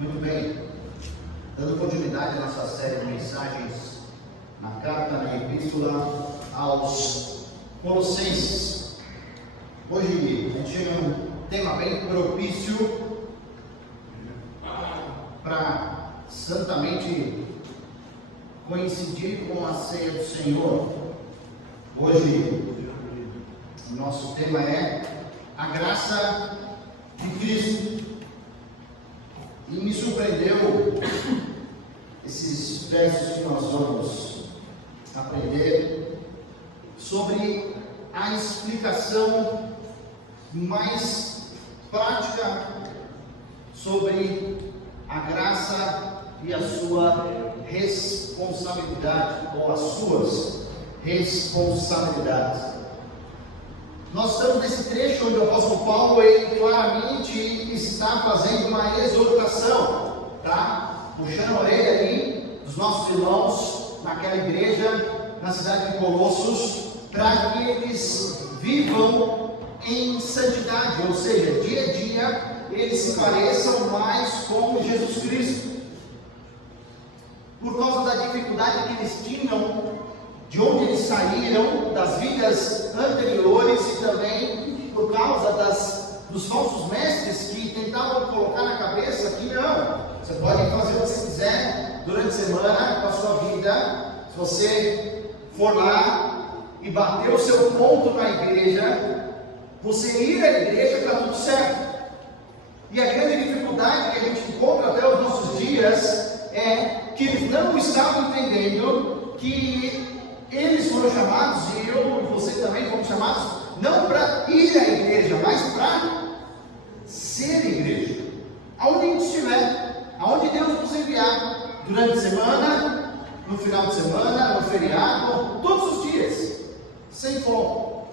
Muito bem, dando continuidade à nossa série de mensagens na carta, na epístola aos Colossenses. Hoje a gente chega a um tema bem propício para santamente coincidir com a ceia do Senhor. Hoje o nosso tema é a graça de Cristo. E me surpreendeu esses versos que nós vamos aprender sobre a explicação mais prática sobre a graça e a sua responsabilidade, ou as suas responsabilidades. Nós estamos nesse trecho onde o apóstolo Paulo, ele claramente está fazendo uma exortação, tá? Puxando a orelha ali dos nossos irmãos naquela igreja, na cidade de Colossos, para que eles vivam em santidade, ou seja, dia a dia, eles se pareçam mais com Jesus Cristo. Por causa da dificuldade que eles tinham, de onde eles saíram, das vidas anteriores, e também por causa dos falsos mestres que tentavam colocar na cabeça que não, você pode fazer o que você quiser durante a semana com a sua vida, se você for lá e bater o seu ponto na igreja, você ir à igreja, está tudo certo. E a grande dificuldade que a gente encontra até os nossos dias é que eles não estavam entendendo que eles foram chamados, e eu e você também fomos chamados, não para ir à igreja, mas para ser igreja. Aonde a gente estiver, aonde Deus nos enviar, durante a semana, no final de semana, no feriado, todos os dias, sem folga.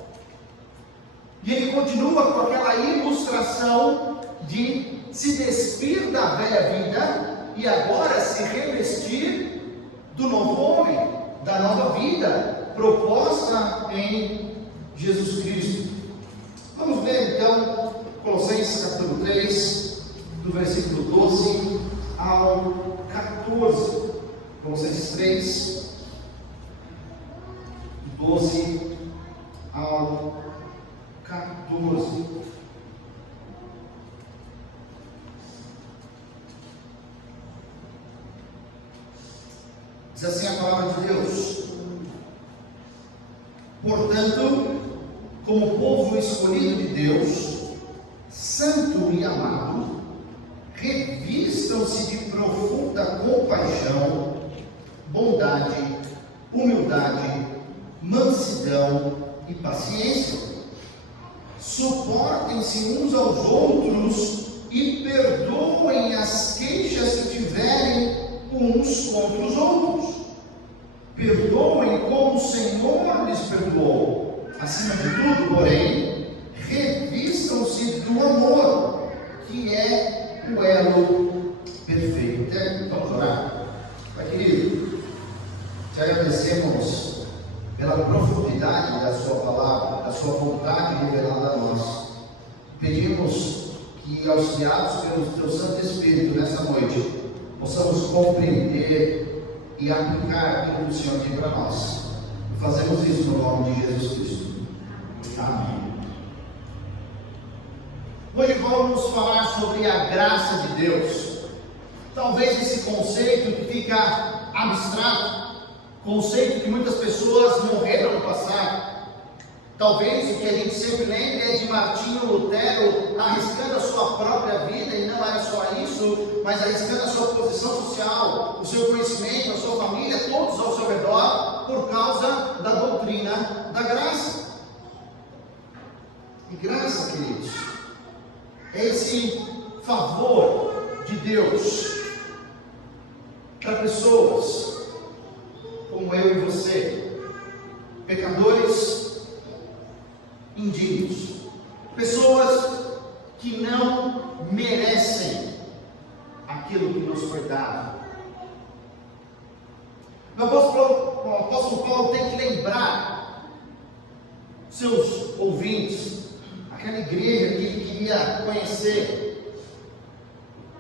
E ele continua com aquela ilustração de se despir da velha vida e agora se revestir do novo homem, da nova vida proposta em Jesus Cristo. Vamos ver então Colossenses capítulo 3, do versículo 12 ao 14. Colossenses 3, 12 ao 14. Diz assim a palavra de Deus: portanto, como povo escolhido de Deus, santo e amado, revistam-se de profunda compaixão, bondade, humildade, mansidão e paciência. Suportem-se uns aos outros e perdoem as queixas que tiverem uns contra os outros. Perdoem como o Senhor lhes perdoou. Acima de tudo, porém, revistam-se do amor, que é o elo perfeito. Vamos orar. Pai querido, te agradecemos pela profundidade da sua palavra, da sua vontade revelada a nós. Pedimos que, auxiliados pelo teu Santo Espírito nessa noite, possamos compreender e aplicar aquilo que o Senhor tem para nós. Fazemos isso no nome de Jesus Cristo. Amém. Hoje vamos falar sobre a graça de Deus. Talvez esse conceito que fica abstrato, conceito que muitas pessoas morreram no passado. Talvez o que a gente sempre lembre é de Martinho Lutero arriscando a sua própria vida, e não era só isso, mas arriscando a sua posição social, o seu conhecimento, a sua família, todos ao seu redor, por causa da doutrina da graça. E graça, queridos, é esse favor de Deus para pessoas como eu e você, pecadores indignos, pessoas que não merecem aquilo que nos foi dado. O apóstolo Paulo tem que lembrar seus ouvintes, aquela igreja que ele queria conhecer,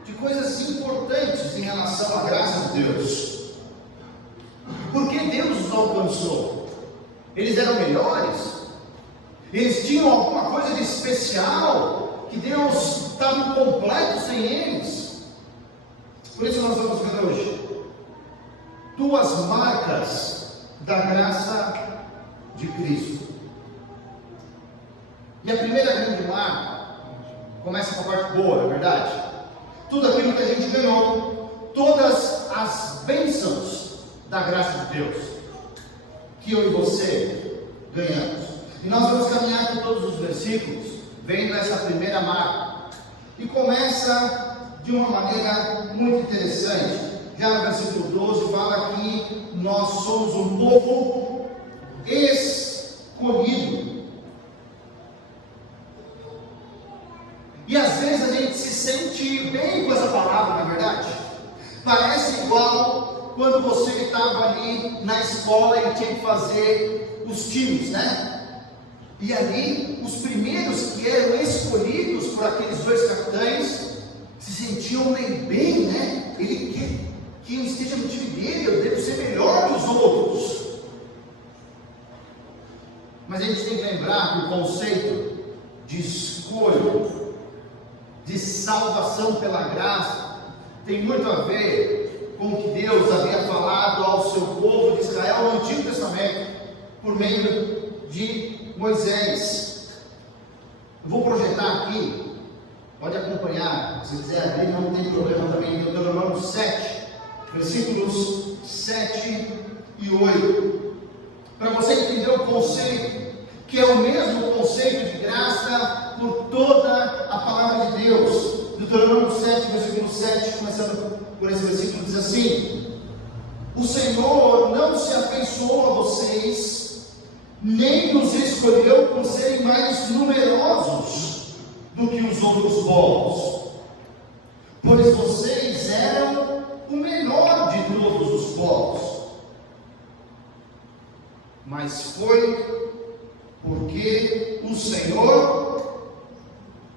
de coisas importantes em relação à graça de Deus. Porque Deus os alcançou? Eles eram melhores? Eles tinham alguma coisa de especial? Que Deus estava incompleto sem eles? Por isso nós vamos ver hoje duas marcas da graça de Cristo. E a primeira grande marca começa com a parte boa, não é verdade? Tudo aquilo que a gente ganhou, todas as bênçãos da graça de Deus, que eu e você ganhamos. E nós vamos caminhar por todos os versículos, vendo essa primeira marca. E começa de uma maneira muito interessante. Já no versículo 12 fala que nós somos um povo escolhido. E às vezes a gente se sente bem com essa palavra, na verdade. Parece igual quando você estava ali na escola e tinha que fazer os times, né? E ali, os primeiros que eram escolhidos por aqueles dois capitães se sentiam meio bem, né? Ele quer que eu esteja no time dele, eu devo ser melhor que os outros. Mas a gente tem que lembrar que o conceito de escolha, de salvação pela graça, tem muito a ver com o que Deus havia falado ao seu povo de Israel no Antigo Testamento, por meio de Moisés. Eu vou projetar aqui, pode acompanhar, se quiser abrir, não tem problema também, Deuteronômio 7, versículos 7 e 8, para você entender o conceito, que é o mesmo conceito de graça por toda a palavra de Deus. Deuteronômio 7, versículo 7, começando por esse versículo, diz assim: o Senhor não se afeiçoou a vocês, nem nos escolheu por serem mais numerosos do que os outros povos, pois vocês eram o menor de todos os povos, mas foi porque o Senhor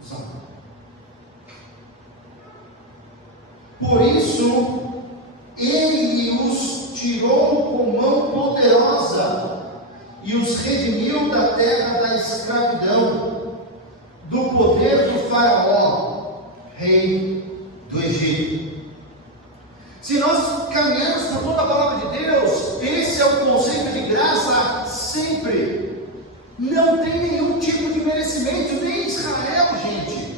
os amou. Por isso, Ele os tirou com mão poderosa e os redimiu da terra da escravidão, do poder do Faraó, rei do Egito. Se nós caminhamos por toda a palavra de Deus, esse é o conceito de graça sempre. Não tem nenhum tipo de merecimento, nem Israel, gente.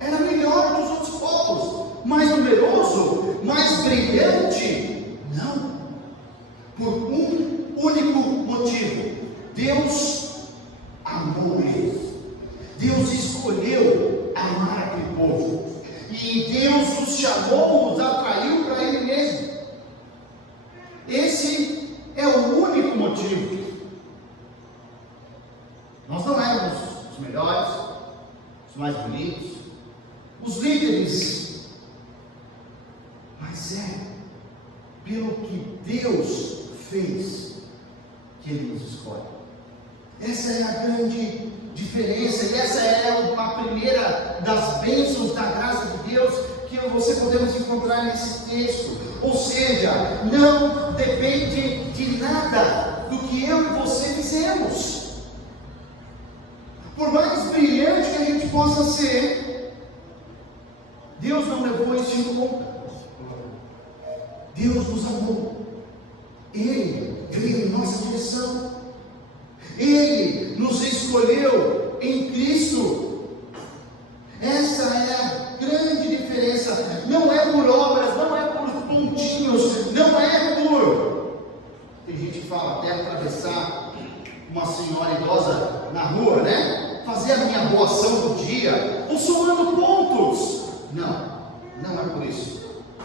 Era melhor que os outros povos, mais numeroso, mais brilhante. Não. Por um único motivo: Deus amou eles. Deus escolheu amar aquele povo. E Deus os chamou, os atraiu para Ele mesmo. Esse é o único motivo. Nós não éramos os melhores, os mais bonitos, os líderes, mas é pelo que Deus fez que Ele nos escolhe. Essa é a grande diferença, e essa é a primeira das bênçãos da graça de Deus que eu e você podemos encontrar nesse texto. Ou seja, não depende de nada do que eu e você fizemos. Por mais brilhante que a gente possa ser, Deus não levou isso em conta. Deus nos amou. Ele veio em nossa direção. Ele nos escolheu em Cristo. Essa é a grande diferença. Não é por obras, não é por pontinhos, não é por... Tem gente que fala até atravessar uma senhora idosa na rua, né? Fazer a minha boa ação do dia, ou somando pontos. Não é por isso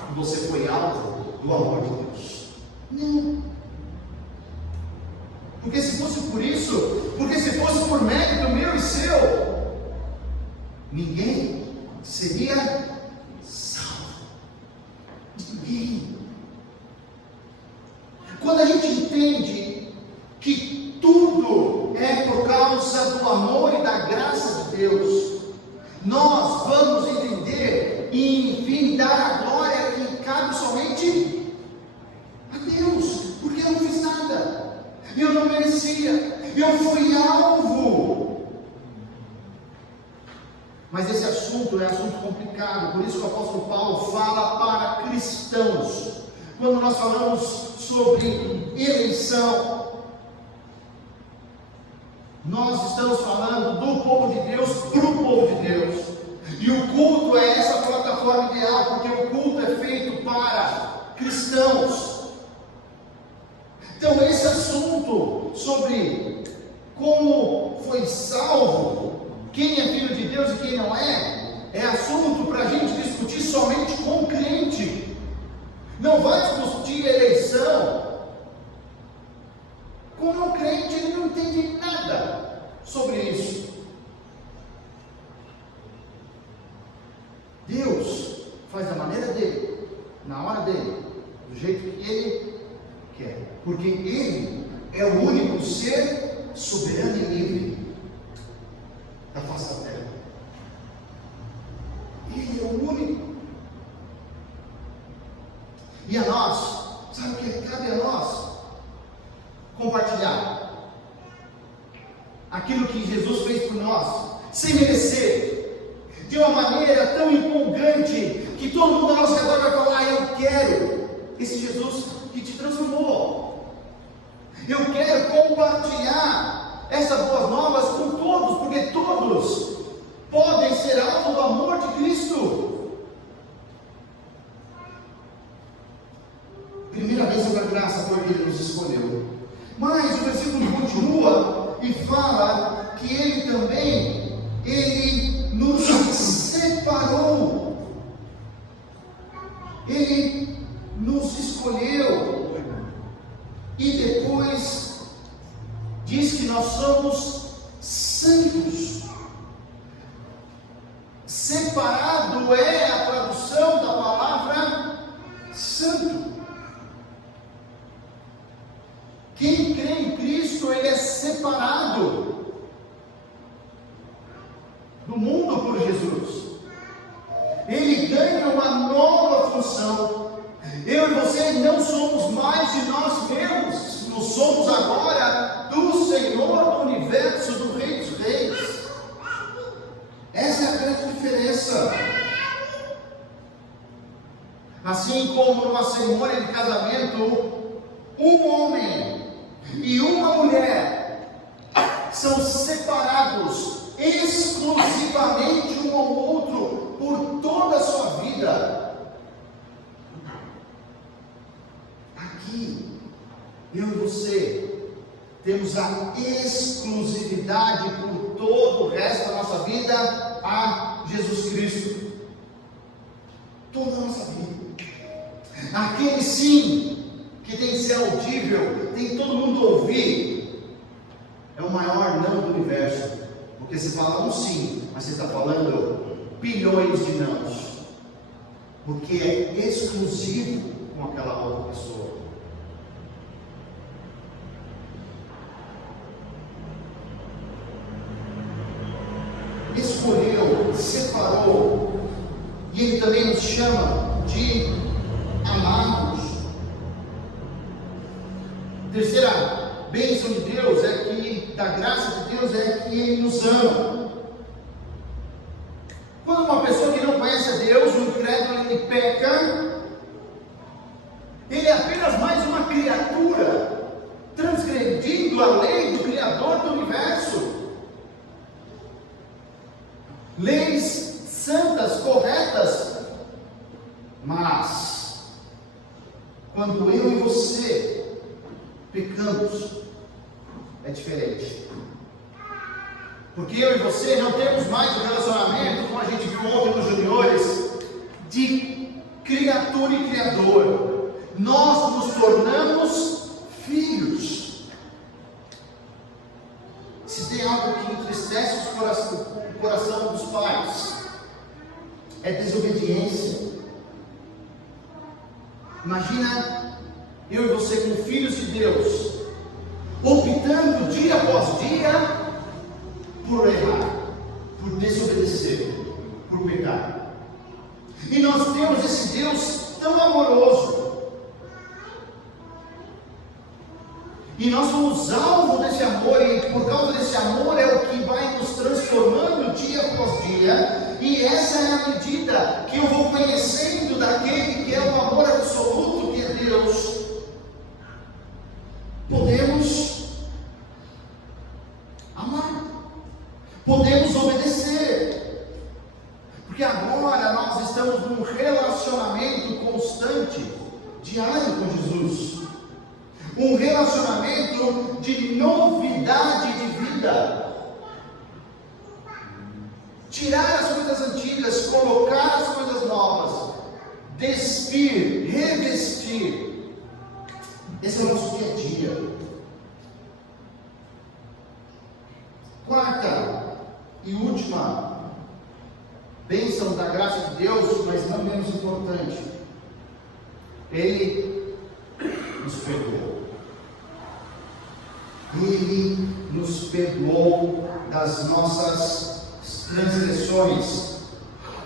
que você foi alvo do amor de Deus. Não. Porque se fosse por isso, porque se fosse por mérito meu e seu, ninguém seria salvo. Ninguém. Quando a gente entende que tudo é por causa do amor e da graça de Deus, nós vamos entender e Eu não merecia. Eu fui alvo. Mas esse assunto é assunto complicado. Por isso que o apóstolo Paulo fala para cristãos. Quando nós falamos sobre eleição, nós estamos falando do povo de Deus para o povo de Deus. E o culto é essa plataforma ideal, porque o culto é feito para cristãos. Então esse assunto sobre como foi salvo, quem é filho de Deus e quem não é assunto para a gente discutir somente com o crente. Não vai discutir eleição com um crente, ele não entende nada sobre isso. Deus faz da maneira dele, na hora dele, do jeito que ele quer, porque ele é o único ser soberano e livre da face da terra. Ele é o único. E a nós, sabe o que cabe a nós? Compartilhar aquilo que Jesus fez por nós, sem merecer, de uma maneira tão empolgante, que todo mundo ao nosso redor vai falar: eu quero esse Jesus que te transformou. Eu quero compartilhar essas boas novas com todos, porque todos podem ser alvo do amor de Cristo. Primeiramente, sobre a graça porque Ele nos escolheu. Mas o versículo continua e fala que Ele também, Ele nos separou. Ele nos escolheu. E depois diz que nós somos santos. Separado é a tradução da palavra santo. Quem crê em Cristo, ele é separado do mundo por Jesus. Ele ganha uma nova função. Eu e você não somos mais de nós mesmos. Nós somos agora do Senhor do Universo, do Rei dos Reis. Essa é a grande diferença. Assim como numa cerimônia de casamento, um homem e uma mulher são separados exclusivamente um ao outro por toda a sua vida. Aqui, eu e você temos a exclusividade por todo o resto da nossa vida a Jesus Cristo. Toda a nossa vida. Aquele sim que tem que ser audível, tem que todo mundo ouvir, é o maior não do universo. Porque você fala um sim, mas você está falando bilhões de nãos, porque é exclusivo com aquela outra pessoa. Escolheu, separou, e Ele também nos chama de amados. Terceira bênção de Deus é que, da graça de Deus, é que Ele nos ama. Quando uma pessoa que não conhece a Deus, o incrédulo, ele peca, ele é apenas mais uma criatura, transgredindo a lei do Criador do Universo. Leis santas, corretas, mas quando eu e você pecamos, é diferente. Porque eu e você não temos mais um relacionamento, como a gente viu ontem nos juniores, de criatura e criador. Nós nos tornamos filhos. Se tem algo que entristece o coração dos pais, é desobediência. Imagina eu e você como filhos de Deus, optando dia após dia por errar, por desobedecer, por pecar. E nós temos esse Deus tão amoroso, e nós fomos somos alvo desse amor, e por causa desse amor é o que vai nos transformando dia após dia, e essa é a medida que eu vou conhecendo daquele que é o amor absoluto, que é Deus. Podemos amar, podemos obedecer, porque agora nós estamos num relacionamento constante, diário com Jesus, um relacionamento de novidade de vida, tirar as coisas antigas, colocar as coisas novas, despir, revestir. Esse é o nosso dia a dia. Quarta e última bênção da graça de Deus, mas não menos importante, Ele nos perdoou. Ele nos perdoou das nossas transgressões.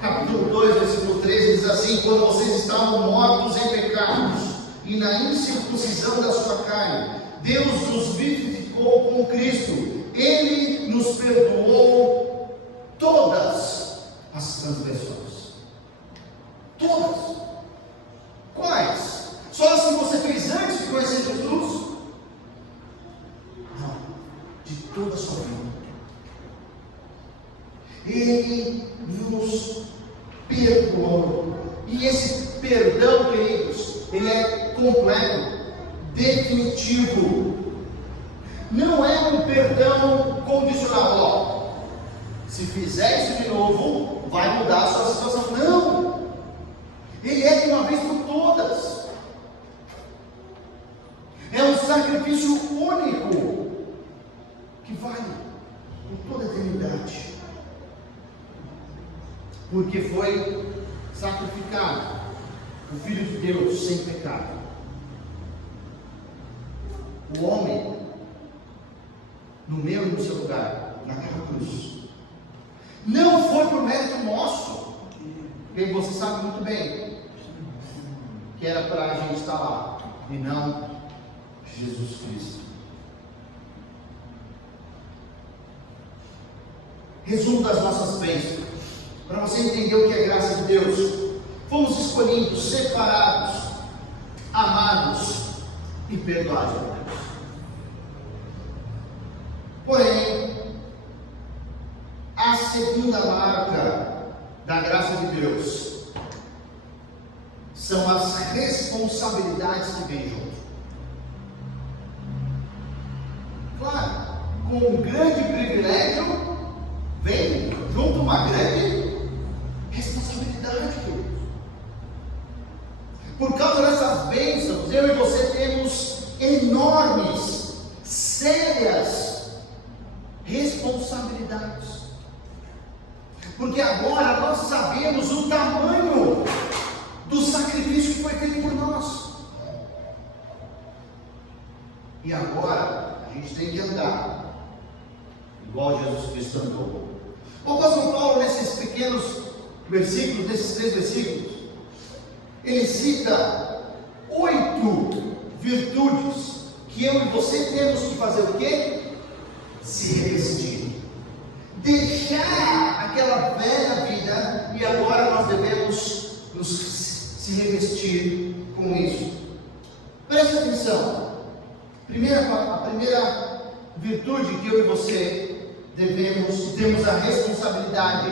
Capítulo 2, versículo 13 diz assim: quando vocês estavam mortos em pecados e na incircuncisão da sua carne, Deus nos vivificou com Cristo. Ele nos perdoou todas as transgressões. Todas. Quais? Só as que você fez antes de conhecer Jesus? Não. De toda a sua vida. Ele nos perdoou. E esse perdão, queridos, ele é completo, definitivo. Não é um perdão condicional. Ó, se fizer isso de novo, vai mudar a sua situação. Não. Ele é de uma vez por todas. É um sacrifício único que vale por toda a eternidade, porque foi sacrificado o Filho de Deus sem pecado. O homem, no meu e no seu lugar, naquela cruz. Não foi por mérito nosso, porque você sabe muito bem que era para a gente estar lá, e não Jesus Cristo. Resumo das nossas bênçãos, para você entender o que é graça de Deus. Fomos escolhidos, separados, amados e perdoados por Deus. Porém, a segunda marca da graça de Deus são as responsabilidades que vêm junto. Claro, com um grande privilégio vem junto uma grande responsabilidade. Por causa dessas bênçãos, eu e você temos enormes, sérias responsabilidades. Porque agora nós sabemos o tamanho do sacrifício que foi feito por nós. E agora a gente tem que andar igual Jesus Cristo andou. O apóstolo Paulo, nesses pequenos versículos, nesses 3 versículos, ele cita 8 virtudes que eu e você temos que fazer o quê? Se revestir. Deixar aquela velha vida e agora nós devemos se revestir com isso. Preste atenção. A primeira virtude que eu e você devemos e temos a responsabilidade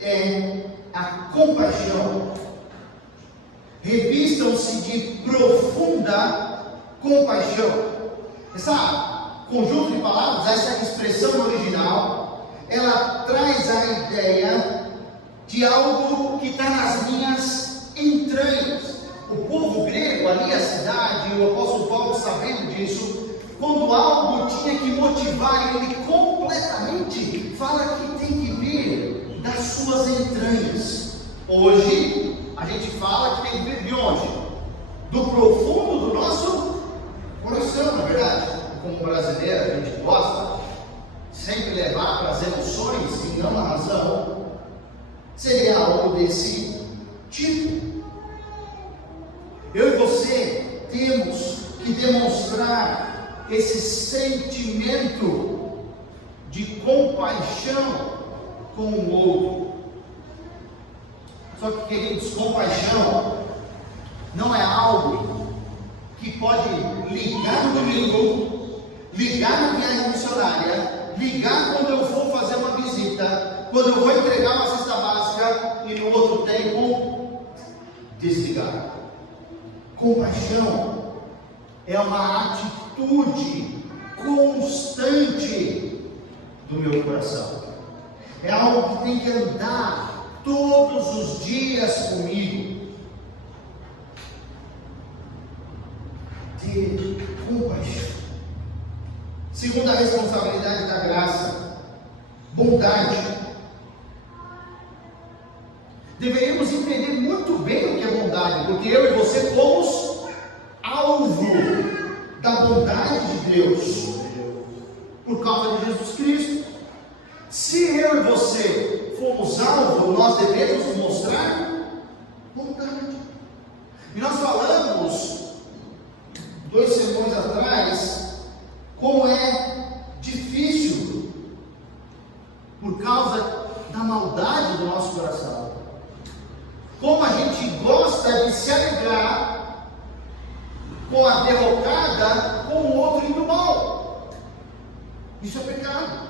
é a compaixão. Revistam-se de profunda compaixão. Esse conjunto de palavras, essa expressão no original, ela traz a ideia de algo que está nas minhas entranhas. O povo grego, ali a cidade, o apóstolo Paulo sabendo disso, quando algo tinha que motivar ele completamente, fala que tem que vir das suas entranhas. Hoje, a gente fala que tem que vir de onde? Do profundo do nosso coração, não é verdade? Como brasileiro, a gente gosta sempre levar para as emoções e não a razão. Seria algo desse tipo. Eu e você temos que demonstrar esse sentimento de compaixão com o outro. Só que, queridos, compaixão não é algo que pode ligar no domingo, ligar na viagem missionária, ligar quando eu vou fazer uma visita, quando eu vou entregar uma cesta básica e no outro tempo desligar. Compaixão é uma atitude constante do meu coração. É algo que tem que andar todos os dias comigo. Ter compaixão. Segunda responsabilidade da graça, bondade. Deveríamos entender muito bem o que é bondade, porque eu e você fomos alvo da bondade de Deus por causa de Jesus Cristo. Se eu e você fomos alvo, nós devemos mostrar bondade. E nós falamos 2 sermões atrás como é difícil por causa da maldade do nosso coração. Como a gente gosta de se alegrar com a derrocada com o outro indo mal. Isso é pecado.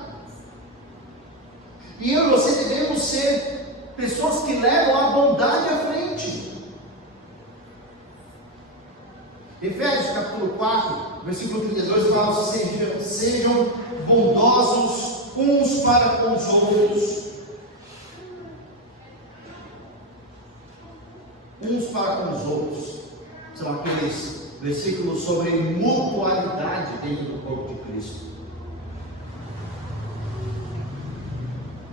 E eu e você devemos ser pessoas que levam a bondade à frente. Efésios capítulo 4, versículo 32 fala: sejam bondosos uns para com os outros. Uns para com os outros. São aqueles versículos sobre mutualidade dentro do corpo de Cristo.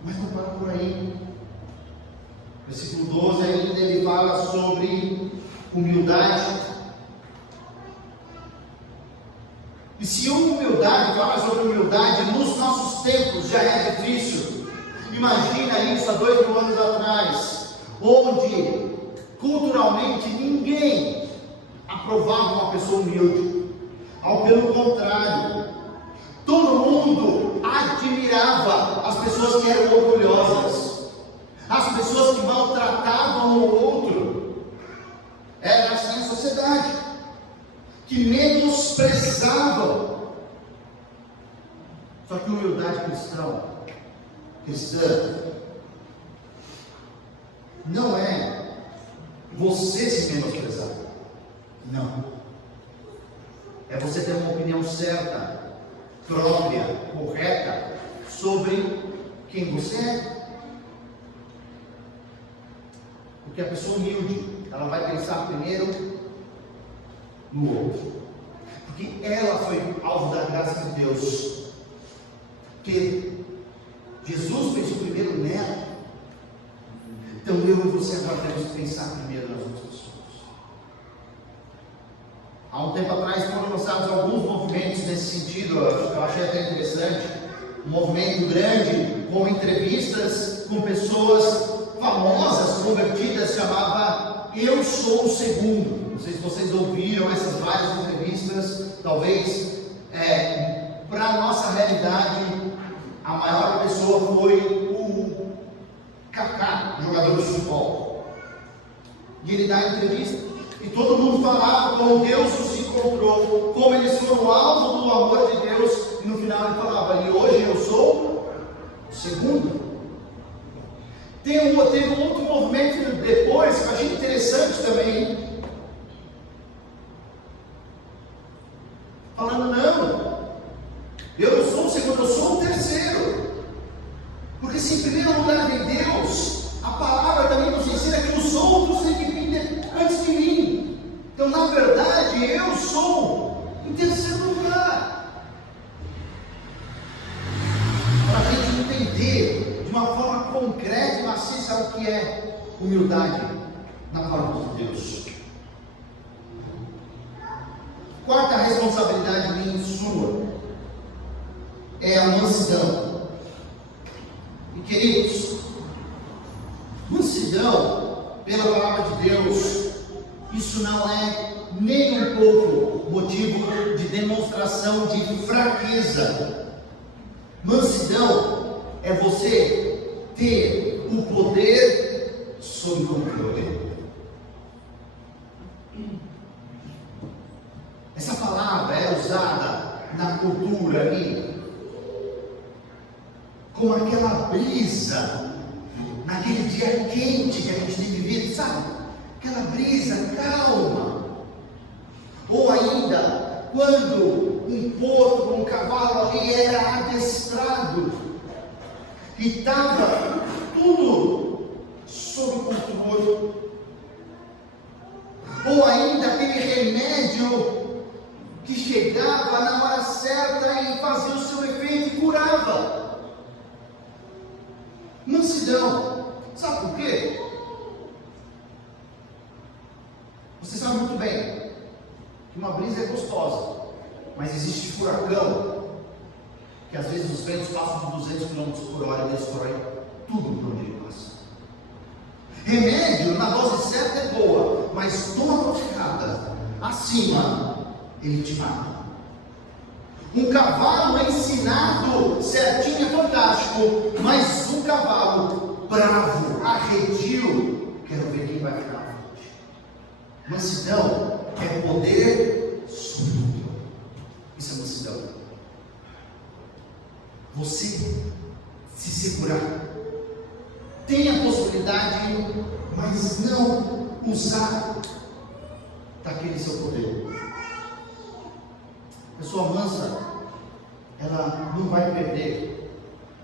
Mas não para por aí. Versículo 12 ainda ele fala sobre humildade. E se humildade, fala sobre humildade nos nossos tempos já é difícil, imagina isso há 2000 anos atrás, onde culturalmente ninguém aprovava uma pessoa humilde. Ao pelo contrário, todo mundo admirava as pessoas que eram orgulhosas, as pessoas que maltratavam o outro. Era assim a sociedade, que menosprezavam. Só que humildade cristã não é você se menosprezar. Não. É você ter uma opinião certa, própria, correta sobre quem você é. Porque a pessoa humilde, ela vai pensar primeiro no outro. Porque ela foi alvo da graça de Deus. Que Jesus pensou primeiro nela. Então eu e você agora temos que pensar primeiro nas outras pessoas. Há um tempo atrás foram lançados alguns movimentos nesse sentido, eu achei até interessante. Um movimento grande, com entrevistas com pessoas famosas, convertidas, chamava Eu Sou o Segundo. Não sei se vocês ouviram essas várias entrevistas. Talvez para a nossa realidade a maior pessoa foi o Kaká, jogador de futebol. E ele dá a entrevista e todo mundo falava como Deus os encontrou, como eles foram alvo do amor de Deus, e no final ele falava: e hoje eu sou o segundo. Teve um outro movimento depois que eu achei interessante também, falando: não, eu não sou o segundo, eu sou o terceiro. Porque se em primeiro lugar vem Deus, a palavra também nos ensina que os outros têm que vir antes de mim. Então, na verdade, eu sou em terceiro lugar. Para a gente entender de uma forma concreta e maciça o que é humildade na palavra de Deus. Quarta responsabilidade minha e sua é a mansidão. E queridos, mansidão, pela palavra de Deus, isso não é nem um pouco motivo motivo de demonstração de fraqueza. Mansidão é você ter o poder sob controle. Essa palavra é usada na cultura ali como aquela brisa, naquele dia quente que a gente tem vivido, sabe? Aquela brisa calma. Ou ainda, quando um porco, um cavalo ali era adestrado e estava tudo sob controle. Ou ainda aquele remédio que chegava na hora certa e fazia o seu efeito e curava. Mansidão. Sabe por quê? Você sabe muito bem que uma brisa é gostosa, mas existe furacão, que às vezes os ventos passam de 200 km por hora e destrói tudo por onde ele passa. Remédio na dose certa é boa, mas toma dose errada, acima, ele te mata. Um cavalo ensinado certinho é fantástico, mas um cavalo bravo, arredio, quero ver quem vai ficar na frente. Mansidão é poder sobre controle. Isso é mansidão. Você se segurar. Tem a possibilidade, mas não usar daquele seu poder. A pessoa mansa, ela não vai perder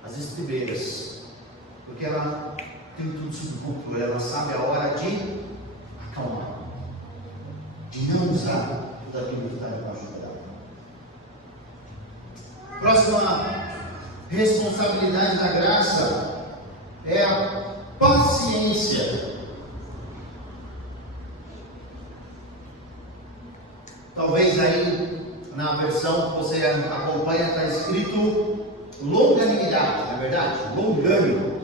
as estribeiras, porque ela tem tudo sob controle, ela sabe a hora de acalmar, de não usar daquilo que está debaixo dela. Próxima responsabilidade da graça é a paciência. Talvez aí na versão que você acompanha está escrito longanimidade, não é verdade? Longânimo.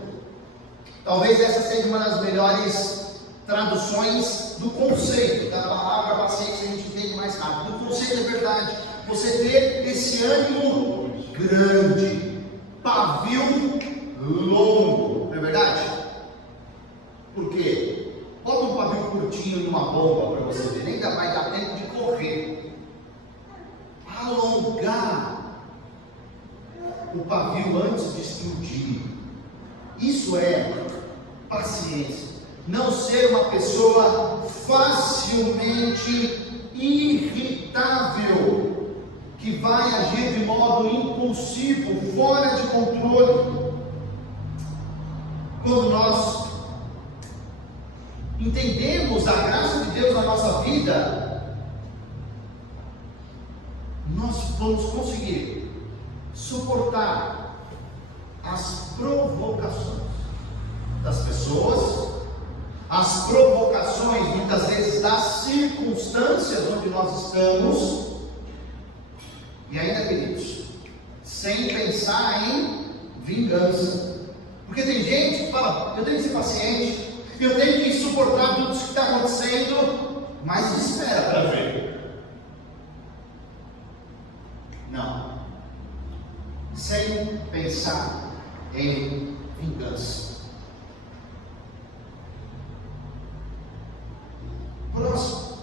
Talvez essa seja uma das melhores traduções do conceito da palavra paciência, a gente entende mais rápido. O conceito é verdade. Você ter esse ânimo grande, pavio longo, não é verdade? Por quê? Bota um pavio curtinho numa bomba para você ver, nem vai dar tempo de correr. Alongar o pavio antes de explodir. Isso é paciência. Não ser uma pessoa facilmente irritável, que vai agir de modo impulsivo, fora de controle. Quando nós entendemos a graça de Deus na nossa vida, nós vamos conseguir suportar as provocações das pessoas, as provocações muitas vezes das circunstâncias onde nós estamos, e ainda, queridos, sem pensar em vingança. Porque tem gente que fala, eu tenho que ser paciente, eu tenho que suportar tudo isso que está acontecendo, mas espera para ver. Não. Sem pensar em vingança. Próximo.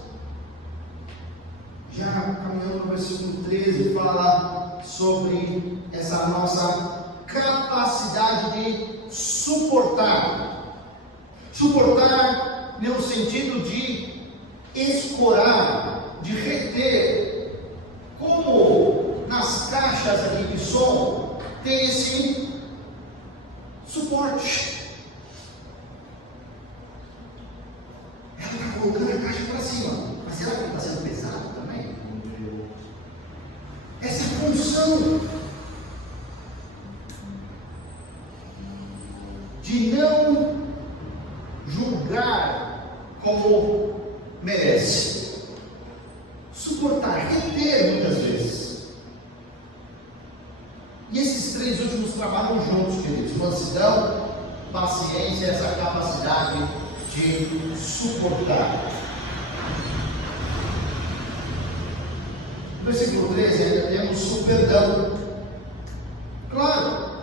Já caminhando no versículo 13, fala sobre essa nossa capacidade de suportar. Suportar no sentido de escorar, de reter. Como nas caixas aqui de som tem esse suporte. Ela está colocando a caixa para cima, mas será que está sendo pesado também? Essa é a função de não julgar como merece. Suportar, reter muitas vezes. E esses três últimos trabalham juntos, queridos: mansidão, paciência, essa capacidade de suportar. No versículo 13 ainda temos o perdão. Claro,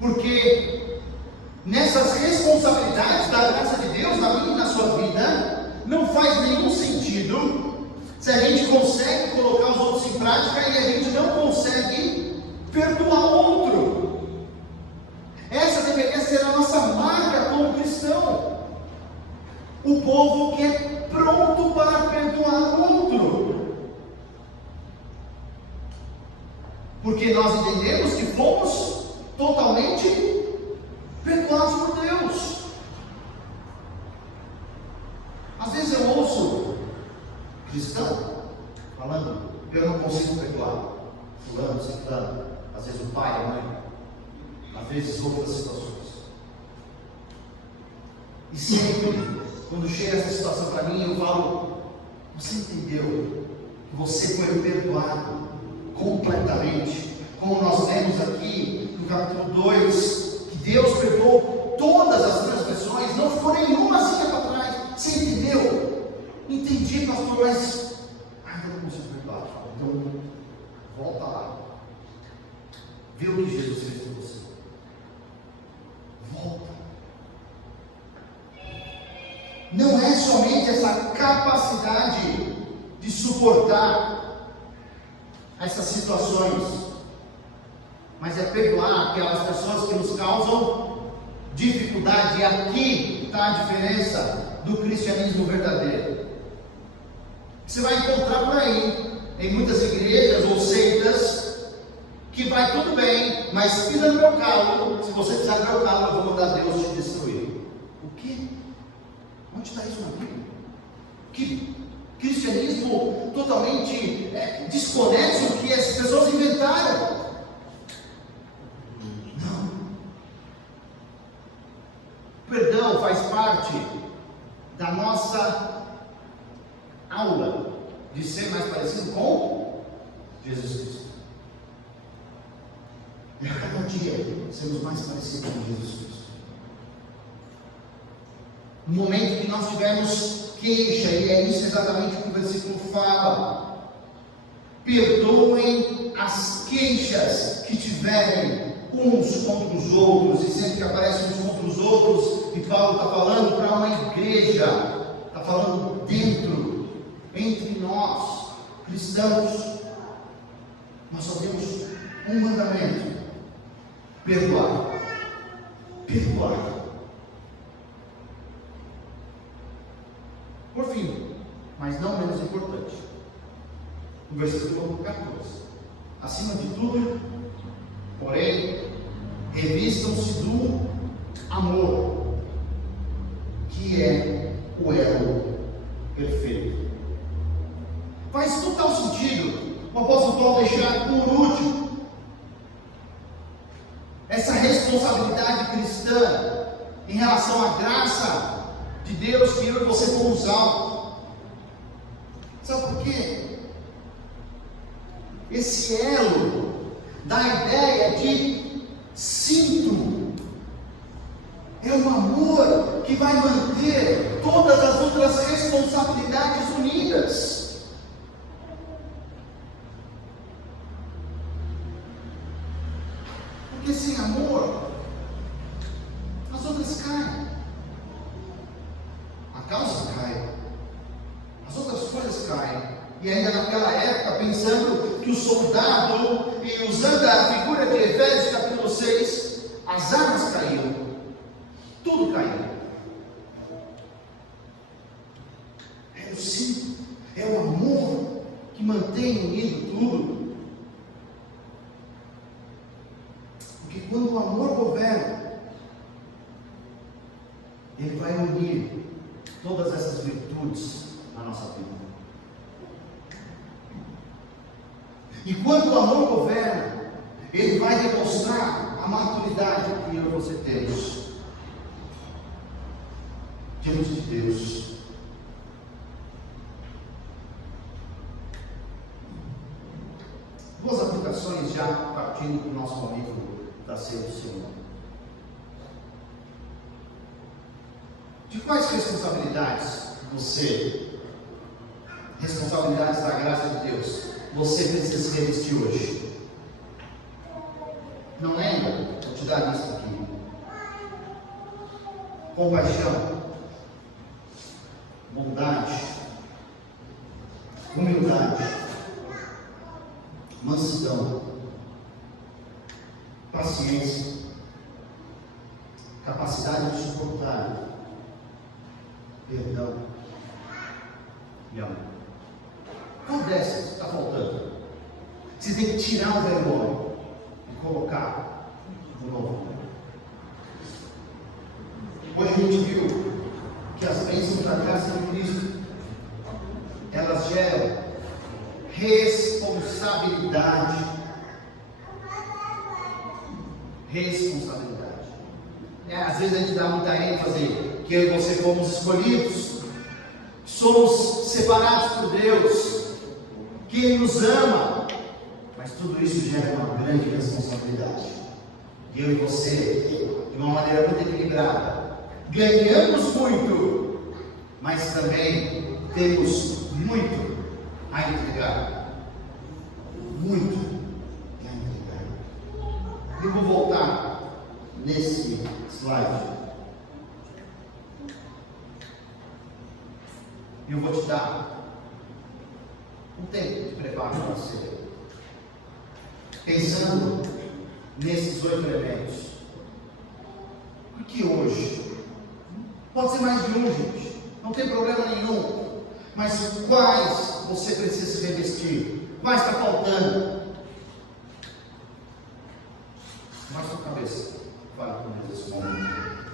porque nessas responsabilidades da graça de Deus na minha e na sua vida, não faz nenhum sentido se a gente consegue colocar os outros em prática e a gente não consegue perdoar o outro. Essa deveria ser a nossa marca como cristão. O povo que é pronto para perdoar o outro. Porque nós entendemos que fomos totalmente perdoados por Deus. Às vezes eu ouço cristão falando: eu não consigo perdoar fulano, ciclano, às vezes o pai, a mãe, às vezes outras situações. E sempre, quando chega essa situação para mim, eu falo: você entendeu que você foi perdoado completamente, como nós lemos aqui no capítulo 2, que Deus perdoou todas as transgressões, não ficou nenhumazinha para trás. Você entendeu? Entendi, pastor, mas ainda não consigo perdoar. Então, volta lá, vê o que Jesus fez por você. Volta. Não é somente essa capacidade de suportar essas situações, mas é perdoar aquelas pessoas que nos causam dificuldade. E aqui está a diferença do cristianismo verdadeiro. Você vai encontrar por aí, em muitas igrejas ou seitas, que vai tudo bem, mas pisa no meu calo. Se você pisar no meu calo, eu vou mandar Deus te destruir. O quê? Onde está isso na Bíblia? Que cristianismo totalmente desconexo que as pessoas inventaram. Não. Perdão faz parte da nossa aula de ser mais parecido com Jesus Cristo. E a cada dia sermos mais parecidos com Jesus Cristo. No momento que nós tivermos queixa, e é isso exatamente o que o versículo fala: perdoem as queixas que tiverem uns contra os outros. E sempre que aparecem uns contra os outros, e Paulo está falando para uma igreja, está falando dentro, entre nós, cristãos, nós só temos um mandamento: perdoar. Perdoar. Por fim, mas não menos importante, o versículo 14: acima de tudo, porém, revistam-se do amor, que é o elo perfeito. Faz total sentido o apóstolo Paulo deixar por último essa responsabilidade cristã em relação à graça de Deus que eu e você fomos alvos. Sabe por quê? Esse elo dá a ideia de cinto. É um amor que vai manter todas as outras responsabilidades unidas. Porque sem amor, as outras caem. A causa cai, as outras coisas caem. E ainda naquela época, pensando que o soldado, e usando a figura de Efésios capítulo 6, as armas caíam, tudo caiu. É o cinto, é o amor que mantém unido tudo. Porque quando o amor governa, ele vai unir todas essas virtudes na nossa vida. E quando o amor governa, ele vai demonstrar a maturidade que eu e você temos diante de Deus. Duas aplicações já partindo para o nosso momento da ceia do Senhor. De quais responsabilidades responsabilidades da graça de Deus, você precisa se revestir hoje? Não lembra? Vou te dar isso aqui. Compaixão, bondade, humildade, mansidão, paciência, capacidade de suportar, perdão e amor. Qual dessas está faltando? Você tem que tirar o velho homem e colocar o novo. Hoje a gente viu que as bênçãos da graça de Cristo, elas geram responsabilidade. Responsabilidade. Às vezes a gente dá muita ênfase que eu e você fomos escolhidos, somos separados por Deus, que Ele nos ama, mas tudo isso gera uma grande responsabilidade. Eu e você, de uma maneira muito equilibrada, ganhamos muito, mas também temos muito a entregar. Muito a entregar. Eu vou voltar nesse slide. Eu vou te dar um tempo de preparo para você. Pensando nesses 8 elementos. Porque hoje, pode ser mais de um, gente, não tem problema nenhum. Mas quais você precisa se revestir? Quais está faltando? Baixa a cabeça. Fala com Deus esse momento.